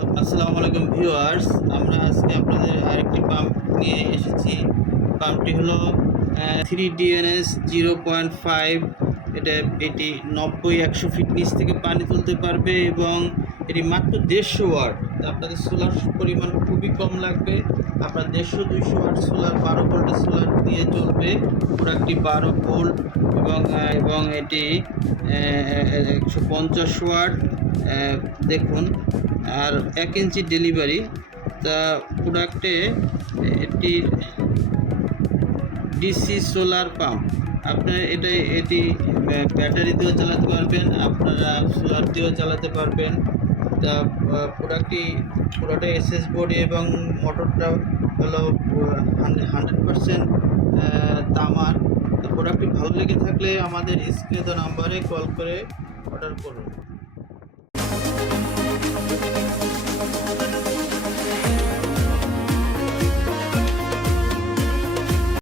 আলাইকুম ভিউয়ার্স, আমরা আজকে আপনাদের আরেকটি পাম্প নিয়ে এসেছি। পাম্পটি হলো three DNS zero point five এটা এটি নব্বই একশো ফিট নিচ থেকে পানি তুলতে পারবে এবং এটি মাত্র দেড়শো ওয়াট। আপনাদের সোলার পরিমাণ খুবই কম লাগবে। আপনার দেড়শো, দুইশো ওয়াট সোলার বারো ভোল্টের সোলার দিয়ে চলবে। প্রোডাক্টটি বারো ভোল্ট এবং এবং এটি একশো পঞ্চাশ ওয়াট দেখুন, আর এক ইঞ্চি ডেলিভারি। তা প্রোডাক্টে এটি ডিসি সোলার পাম্প। আপনার এটা এটি ব্যাটারি দিয়েও চালাতে পারবেন, আপনারা সোলার দিয়েও চালাতে পারবেন। তা প্রোডাক্টটি পুরোটা এসএস বডি এবং মোটরটা হলো হান্ড্রেড পারসেন্ট তামার। তো প্রোডাক্টটি ভালো লেগে থাকলে আমাদের স্ক্রিনে নাম্বারে কল করে অর্ডার করুন।